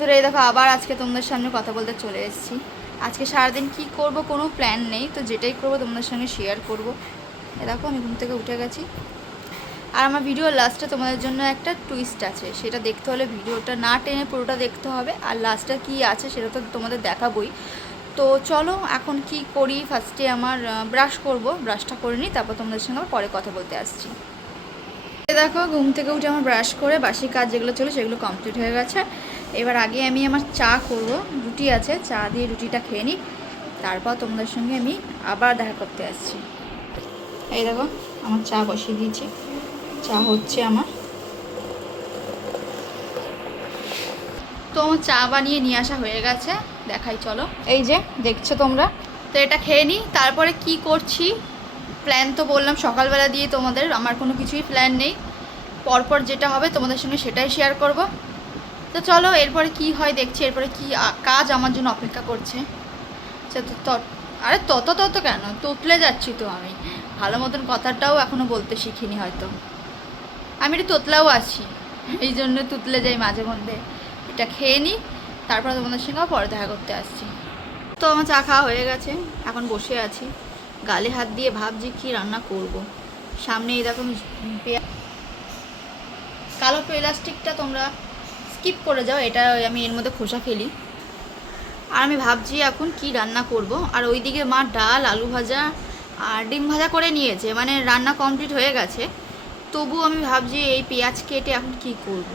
ধরে এই দেখো আবার আজকে তোমাদের সামনে কথা বলতে চলে এসেছি। আজকে সারাদিন কি করব কোনো প্ল্যান নেই, তো যেটাই করব তোমাদের সঙ্গে শেয়ার করব। এ দেখো আমি ঘুম থেকে উঠে গেছি, আর আমার ভিডিওর লাস্টে তোমাদের জন্য একটা টুইস্ট আছে, সেটা দেখতে হলে ভিডিওটা না টেনে পুরোটা দেখতে হবে। আর লাস্টে কি আছে সেটা তো তোমাদের দেখাবই। তো চলো এখন কি করি, ফার্স্টে আমার ব্রাশ করব, ব্রাশটা করে নিই, তারপর তোমাদের সঙ্গে পরে কথা বলতে আসছি। দেখো ঘুম থেকে উঠে আমার ব্রাশ করে বাসি কাজ যেগুলো ছিল সেগুলো কমপ্লিট হয়ে গেছে। এবার আগে আমি আমার চা করব, রুটি আছে, চা দিয়ে রুটিটা খেয়ে নিই, তারপর তোমাদের সঙ্গে আমি আবার দেখা করতে আসছি। এই দেখো আমার চা বসিয়ে দিয়েছি, চা হচ্ছে আমার। তো আমার চা বানিয়ে নিয়ে আসা হয়ে গেছে, দেখাই চলো। এই যে দেখছো তোমরা, তো এটা খেয়ে নিই, তারপরে কি করছি প্ল্যান তো বললাম সকালবেলা দিয়ে তোমাদের, আমার কোনো কিছুই প্ল্যান নেই, পরপর যেটা হবে তোমাদের সঙ্গে সেটাই শেয়ার করব। তো চলো এরপরে কি হয় দেখছি, এরপরে কি কাজ আমার জন্য অপেক্ষা করছে। আরে তত কেন, তুতলে যাচ্ছি তো আমি, ভালো মতন কথাটাও এখনও বলতে শিখিনি হয়তো, আমি একটু তোতলাও আছি, এই জন্য তুতলে যাই মাঝে মধ্যে। এটা খেয়ে নিই, তারপর তোমাদের সঙ্গে পরে দেখা করতে আসছি। তো আমার চা খাওয়া হয়ে গেছে, এখন বসে আছি, গালে হাত দিয়ে ভাবছি কী রান্না করব। সামনে এই দেখো কালো প্লাস্টিকটা তোমরা স্কিপ করে যাও, এটা আমি এর মধ্যে খোসা ফেলি। আর আমি ভাবছি এখন কি রান্না করব। আর ওইদিকে মা ডাল, আলু ভাজা আর ডিম ভাজা করে নিয়েছে, মানে রান্না কমপ্লিট হয়ে গেছে। তবু আমি ভাবছি এই পেঁয়াজ কেটে এখন কি করব।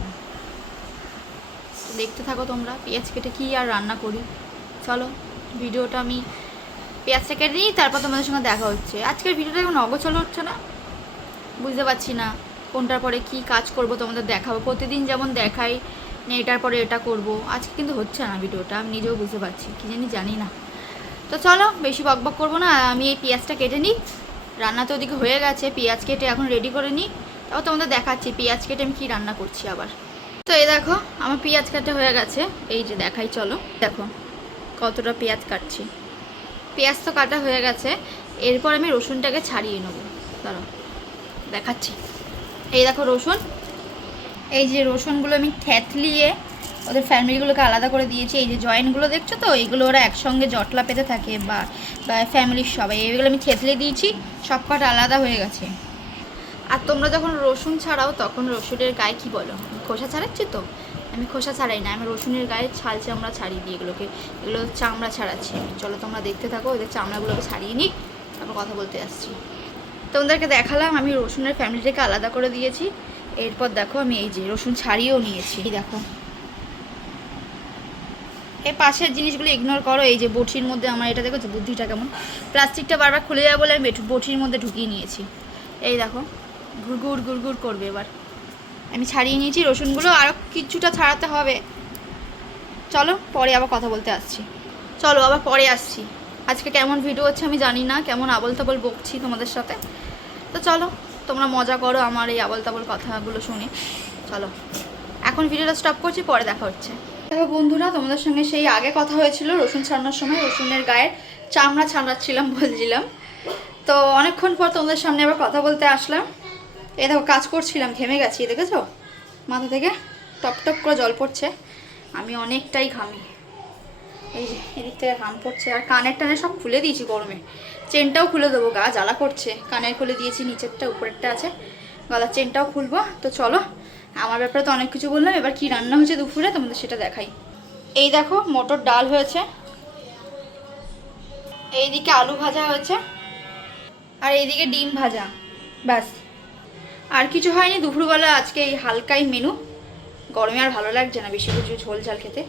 দেখতে থাকো তোমরা পেঁয়াজ কেটে কি আর রান্না করি। চলো ভিডিওটা আমি পেঁয়াজটা কেটে নিই, তারপর তোমাদের সঙ্গে দেখা হচ্ছে। আজকের ভিডিওটা এখন অগোছল হচ্ছে না, বুঝতে পারছি না কোনটার পরে কি কাজ করব তোমাদের দেখাবো। প্রতিদিন যেমন দেখাই এটার পরে এটা করব, আজকে কিন্তু হচ্ছে না ভিডিওটা, আমি নিজেও বুঝতে পারছি কি জানি না। তো চলো বেশি বকবক করবো না, আমি এই পেঁয়াজটা কেটে নিই। রান্না তো ওদিকে হয়ে গেছে, পেঁয়াজ কেটে এখন রেডি করে নিই, তারপর তোমাদের দেখাচ্ছি পেঁয়াজ কেটে আমি কী রান্না করছি আবার। তো এই দেখো আমার পেঁয়াজ কাটা হয়ে গেছে, এই যে দেখাই চলো, দেখো কতটা পেঁয়াজ কাটছি। পেঁয়াজ তো কাটা হয়ে গেছে, এরপর আমি রসুনটাকে ছাড়িয়ে নেবো, দাঁড়াও দেখাচ্ছি। এই দেখো রসুন, এই যে রসুনগুলো আমি থ্যাতলিয়ে ওদের ফ্যামিলিগুলোকে আলাদা করে দিয়েছি। এই যে জয়েন্টগুলো দেখছো তো, এইগুলো ওরা একসঙ্গে জটলা পেতে থাকে বা ফ্যামিলির সবাই, এইগুলো আমি থেতলে দিয়েছি, সব কটা আলাদা হয়ে গেছে। আর তোমরা যখন রসুন ছাড়াও তখন রসুনের গায়ে কি বলো, খোসা ছাড়াচ্ছি তো, আমি খোসা ছাড়াই না, আমি রসুনের গায়ে ছাল চামড়া ছাড়িয়ে দিই, এগুলো চামড়া ছাড়াচ্ছি আমি। চলো তোমরা দেখতে থাকো, ওদের চামড়াগুলোকে ছাড়িয়ে নিই, তারপর কথা বলতে আসছি। তোমাদেরকে দেখালাম আমি রসুনের ফ্যামিলিটাকে আলাদা করে দিয়েছি, এরপর দেখো আমি এই যে রসুন ছাড়িয়েও নিয়েছি। দেখো এই পাশের জিনিসগুলো ইগনোর করো, এই যে বটির মধ্যে আমার এটা দেখো বুদ্ধিটা কেমন, প্লাস্টিকটা বারবার খুলে যাবে বলে আমি বটির মধ্যে ঢুকিয়ে নিয়েছি। এই দেখো গুড় করবে, এবার আমি ছাড়িয়ে নিয়েছি রসুনগুলো, আরও কিছুটা ছাড়াতে হবে। চলো পরে আবার কথা বলতে আসছি, চলো আবার পরে আসছি। আজকে কেমন ভিডিও হচ্ছে আমি জানি না, কেমন আবল তাবল বকছি তোমাদের সাথে। তো চলো তোমরা মজা করো আমার এই আবল তাবল কথাগুলো শুনে। চলো এখন ভিডিওটা স্টপ করছি, পরে দেখা হচ্ছে। দেখো বন্ধুরা, তোমাদের সঙ্গে সেই আগে কথা হয়েছিল রসুন ছাড়ানোর সময়, রসুনের গায়ের চামড়া ছাড়াচ্ছিলাম বলছিলাম। তো অনেকক্ষণ পর তোমাদের সামনে আবার কথা বলতে আসলাম। এই দেখো কাজ করছিলাম, ঘেমে গেছি, দেখেছো মাথা থেকে টপ টপ করে জল পড়ছে, আমি অনেকটাই ঘামি। এই যে এদিক থেকে ঘাম পড়ছে, আর কানের টানে সব খুলে দিয়েছি গরমে, চেনটাও খুলে দেবো, গা জ্বালা করছে। কানের খুলে দিয়েছি, নিচেরটা উপরেরটা আছে, গলার চেনটাও খুলবো। তো চলো আমার ব্যাপারে তো অনেক কিছু বললাম, এবার কি রান্না হয়েছে দুপুরে তোমাদের সেটা দেখাই। এই দেখো মটর ডাল হয়েছে, এইদিকে আলু ভাজা হয়েছে, আর এইদিকে ডিম ভাজা, ব্যাস আর কিছু হয়নি দুপুরবেলা। আজকে এই হালকাই মেনু, গরমে আর ভালো লাগছে না বেশি কিছু ঝোল ঝাল খেতে,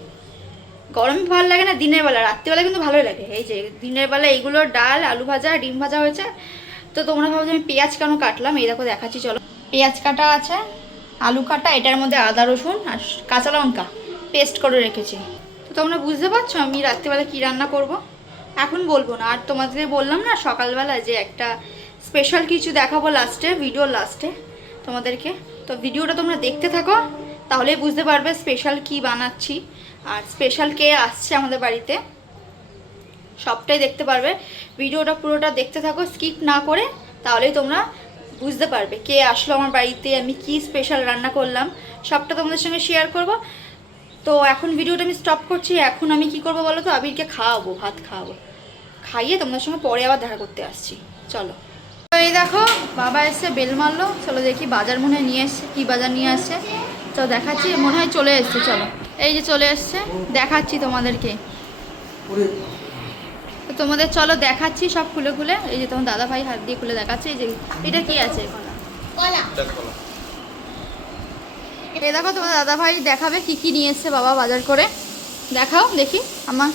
গরমে ভালো লাগে না, দিনের বেলা, রাত্রিবেলা কিন্তু ভালোই লাগে। এই যে দিনের বেলা এইগুলো ডাল, আলু ভাজা, ডিম ভাজা হয়েছে। তো তোমরা ভাবছো আমি পেঁয়াজ কেন কাটলাম, এই দেখো দেখাচ্ছি চলো। পেঁয়াজ কাটা আছে, আলু কাটা, এটার মধ্যে আদা রসুন আর কাঁচা লঙ্কা পেস্ট করে রেখেছি। তো তোমরা বুঝতে পারছো আমি রাত্রিবেলা কী রান্না করব, এখন বলবো না। আর তোমাদের বললাম না সকালবেলা যে একটা স্পেশাল কিছু দেখাবো লাস্টে, ভিডিওর লাস্টে তোমাদেরকে। তো ভিডিওটা তোমরা দেখতে থাকো, তাহলেই বুঝতে পারবে স্পেশাল কি বানাচ্ছি আর স্পেশাল কে আসছে আমাদের বাড়িতে, সবটাই দেখতে পারবে। ভিডিওটা পুরোটা দেখতে থাকো স্কিপ না করে, তাহলেই তোমরা বুঝতে পারবে কে আসলো আমার বাড়িতে, আমি কি স্পেশাল রান্না করলাম, সবটা তোমাদের সঙ্গে শেয়ার করব। তো এখন ভিডিওটা আমি স্টপ করছি। এখন আমি কি করবো বলো তো, আবিরকে খাওয়াবো, ভাত খাওয়াবো, খাইয়ে তোমাদের সঙ্গে পরে আবার দেখা করতে আসছি। চলো। তো এই দেখো বাবা এসছে, বেল মারলো। চলো দেখি বাজার মনে হয় নিয়ে এসছে, কী বাজার নিয়ে আসছে তো দেখাচ্ছি। মনে হয় চলে এসছে। চলো, এই যে চলে এসছে, দেখাচ্ছি তোমাদেরকে। তো তোমাদের চলো দেখাচ্ছি সব খুলে খুলে। এই যে তোমার দাদা ভাই হাত দিয়ে খুলে দেখাচ্ছে। এই যে এটা কি আছে, কলা। এই দেখো তোমার দাদা ভাই দেখাবে কি কি নিয়ে এসছে বাবা বাজার করে। দেখাও দেখি আমার,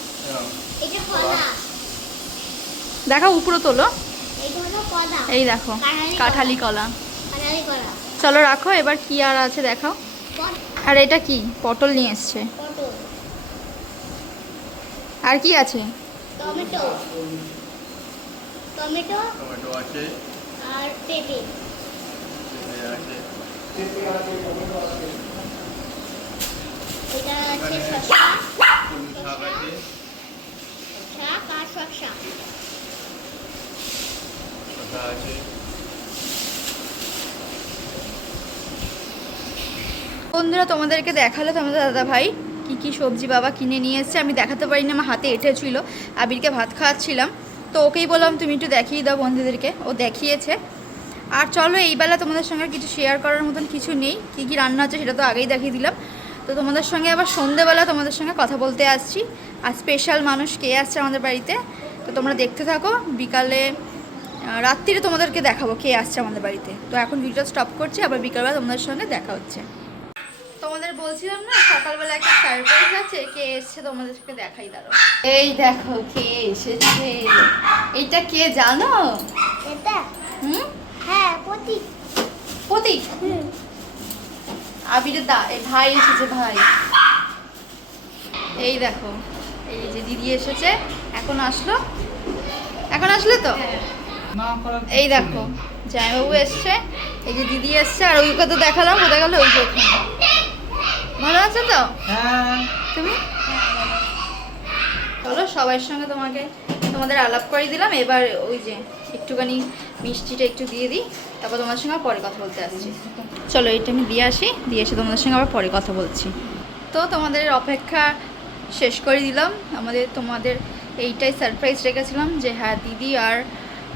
দেখাও উপরে তোলো। এই দেখো কাঁঠালি কলা। চলো রাখো, এবার কি আর আছে দেখাও। আর এটা কি, পটল নিয়ে এসছে। আর কি আছে, টমেটো টমেটো টমেটো আছে, আর পেঁপে আছে, এটা আছে শসা, শাক আছে, শাক আর শসা আছে। বন্ধুরা তোমাদেরকে দেখালো তোমাদের দাদা ভাই কি কি সবজি বাবা কিনে নিয়ে এসছে। আমি দেখাতে পারিনি, আমার হাতে এঁটে ছিল। আবিরকে ভাত খাওয়াচ্ছিলাম, তো ওকেই বললাম তুমি একটু দেখিয়ে দাও বন্ধুদেরকে। ও দেখিয়েছে। আর চলো এইবেলা তোমাদের সঙ্গে কিছু শেয়ার করার মতন কিছু নেই। কি কি রান্না হচ্ছে সেটা তো আগেই দেখিয়ে দিলাম। তো তোমাদের সঙ্গে আবার সন্ধেবেলা তোমাদের সঙ্গে কথা বলতে আসছি। আর স্পেশাল মানুষ কে আসছে আমাদের বাড়িতে, তো তোমরা দেখতে থাকো। বিকালে রাত্রিরে তোমাদেরকে দেখাবো কে আসছে আমাদের বাড়িতে। তো এখন ভিডিও স্টপ করছি, আবার বিকালবেলা তোমাদের সঙ্গে দেখা হচ্ছে। তোমাদের বলছিলাম না সকালবেলা একটা সারপ্রাইজ আছে, কে এসেছে তোমাদেরকে দেখাই। দাঁড়ো, এই দেখো কে এসেছে। এইটা কে জানো? এটা হ্যাঁ প্রতীক। প্রতীক? আবিরের ভাই এসেছে, ভাই। এই দেখো, এই যে দিদি এসেছে, এখন আসলে তো। এই দেখো জামাইবাবু এসছে, এই যে দিদি এসছে, আর ওইকে তো দেখালাম, ও দেখালো ওই যে ওখানে। ভালো আছো তো তুমি? চলো সবার সঙ্গে তোমাদের আলাপ করে দিলাম। এবার ওই যে একটুখানি মিষ্টিটা একটু দিয়ে দিই, তারপর তোমাদের সঙ্গে পরে কথা বলতে আসছি। চলো এইটা আমি দিয়ে এসে তোমাদের সঙ্গে আবার পরে কথা বলছি। তো তোমাদের অপেক্ষা শেষ করে দিলাম। তোমাদের এইটাই সারপ্রাইজ রেখেছিলাম যে হ্যাঁ দিদি আর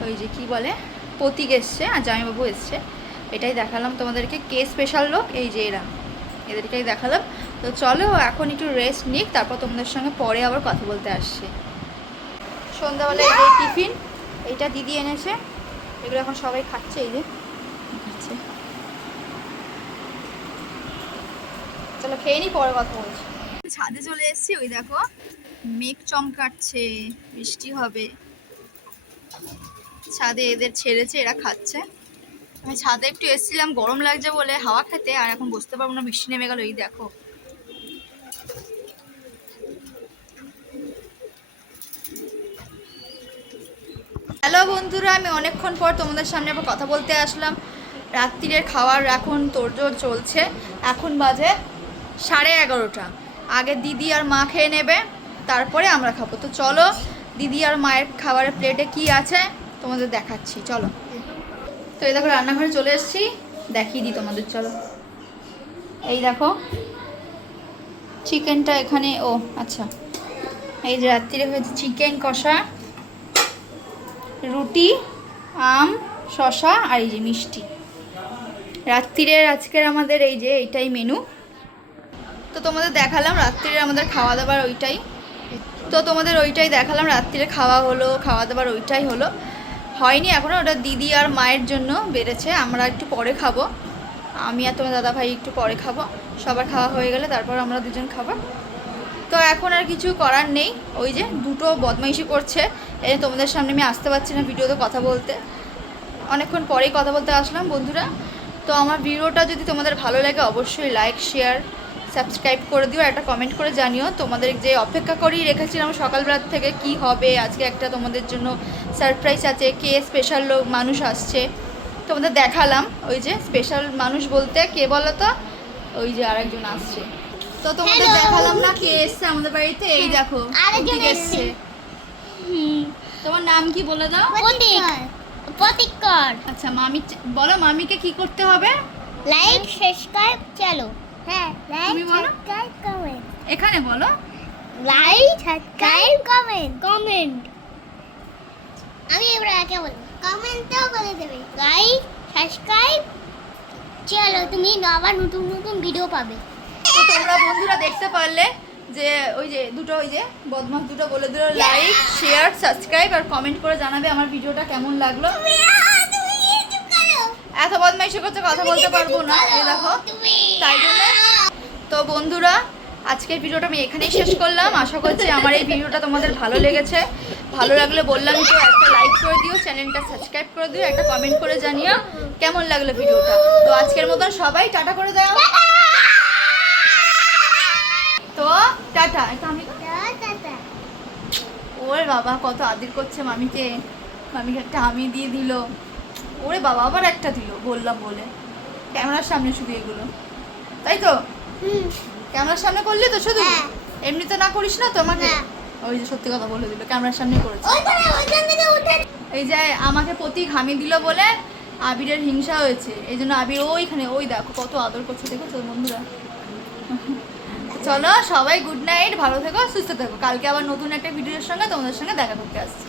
ওই যে কি বলে প্রতীক এসছে আর জামাইবাবু এসছে। এটাই দেখালাম তোমাদেরকে। কে স্পেশাল লোক, এই যে এদেরকেই দেখালাম। তো চলো এখন একটু রেস্ট নিক, তারপর তোমাদের সঙ্গে পরে আবার কথা বলতে আসছে। সন্ধ্যাবেলা এই যে টিফিন, এইটা দিদি এনেছে, এগুলো এখন সবাই খাচ্ছে। এই যে খাচ্ছে। চলো খেয়ে নি, পরে কথা বলছি। ছাদে চলে এসেছি, ওই দেখো মেঘ চমকাচ্ছে, বৃষ্টি হবে। ছাদে এদের ছেড়েছে, এরা খাচ্ছে। আমি ছাদে একটু এসেছিলাম গরম লাগছে বলে হাওয়া খেতে, আর এখন বসতে পারবো না, বৃষ্টি নেমে গেল। এই দেখো হ্যালো বন্ধুরা, আমি অনেকক্ষণ পর তোমাদের সামনে আবার কথা বলতে আসলাম। রাত্রিরের খাওয়ার এখন তোড়জোড় চলছে। এখন বাজে 11:30। আগে দিদি আর মা খেয়ে নেবে, তারপরে আমরা খাবো। তো চলো দিদি আর মায়ের খাবারের প্লেটে কি আছে তোমাদের দেখাচ্ছি। চলো। তো এই দেখো রান্নাঘরে চলে এসেছি, দেখিয়ে দিই তোমাদের। চলো এই দেখো চিকেনটা এখানে। ও আচ্ছা, এই যে রাত্রিরে হয়েছে চিকেন কষা, রুটি, আম, শসা আর এই যে মিষ্টি। রাত্রিরের আজকের আমাদের এই যে এইটাই মেনু। তো তোমাদের দেখালাম রাত্রিরে আমাদের খাওয়া দাবার ওইটাই। তো তোমাদের ওইটাই দেখালাম, রাত্রিরে খাওয়া দাবার ওইটাই হলো। হয়নি এখনও, ওটা দিদি আর মায়ের জন্য বেড়েছে, আমরা একটু পরে খাবো। আমি আর তোমার দাদা ভাই একটু পরে খাবো। সবার খাওয়া হয়ে গেলে তারপর আমরা দুজন খাবো। তো এখন আর কিছু করার নেই। ওই যে দুটো বদমাইশি করছে, এই তোমাদের সামনে আমি আসতে পারছি না ভিডিওতে কথা বলতে। অনেকক্ষণ পরেই কথা বলতে আসলাম বন্ধুরা। তো আমার ভিডিওটা যদি তোমাদের ভালো লাগে অবশ্যই লাইক, শেয়ার, সাবস্ক্রাইব করে দিও। একটা কমেন্ট করে জানিও তোমাদের যে অপেক্ষা করেই রেখেছিলাম সকালবেলার থেকে কি হবে আজকে। একটা তোমাদের জন্য সারপ্রাইজ আছে, কে স্পেশাল মানুষ আসছে তোমাদের দেখালাম। ওই যে স্পেশাল মানুষ বলতে কে বলো তো, ওই যে আরেকজন আসছে। তো তোমাদের দেখালাম না কে এসছে আমাদের বাড়িতে। এই দেখো প্রতীক এসছে। তোমার নাম কি বলে দাও? প্রতীকর। আচ্ছা মামি বলো, মামিকে কি করতে হবে? Like subscribe. চলো হ্যাঁ, লাইক তুমি বলো। Subscribe comment. এখানে বলো। লাইক সাবস্ক্রাইব কমেন্ট আমি এবার একে বলবো, কমেন্টও করে দেবে, লাইক সাবস্ক্রাইব। চলো তুমি আবার নতুন নতুন ভিডিও পাবে। তো তোমরা বন্ধুরা দেখতে পারলে যে ওই যে দুটো ওই যে বদমাস দুটো বলে দিল লাইক শেয়ার সাবস্ক্রাইব আর কমেন্ট করে জানাবে আমার ভিডিওটা কেমন লাগলো। এত বদমাইশি করতে কথা বলতে পারবো না, এই দেখো তাই জন্য। তো বন্ধুরা আজকের ভিডিওটা আমি এখানেই শেষ করলাম। আশা করছি আমার এই ভিডিওটা তোমাদের ভালো লেগেছে। ভালো লাগলে বললাম তো একটা লাইক করে দিও, চ্যানেলটা সাবস্ক্রাইব করে দিও, একটা কমেন্ট করে জানিও কেমন লাগলো ভিডিওটা। তো আজকের মতন সবাই টাটা করে দাও। তো টাটা। এটা আমি ওরে বাবা কত আদর করছে মামিকে, মামিকে একটা আমি দিয়ে দিল। ওরে বাবা আবার একটা দিল বললাম বলে। ক্যামেরার সামনে শুধু এগুলো, তাই তো? ক্যামেরার সামনে করলি তো শুধু, এমনি তো না করিস না তো আমাকে। ওই যে সত্যি কথা বলে দিল, ক্যামেরার সামনে করেছে। এই যে আমাকে প্রতীক হামি দিল বলে আবিরের হিংসা হয়েছে, এই জন্য আবির ওইখানে ওই দেখো কত আদর করছে, দেখো বন্ধুরা। চলো সবাই গুড নাইট, ভালো থেকো সুস্থ থেকো। কালকে আবার নতুন একটা ভিডিওর সঙ্গে তোমাদের সঙ্গে দেখা করতে আসছি।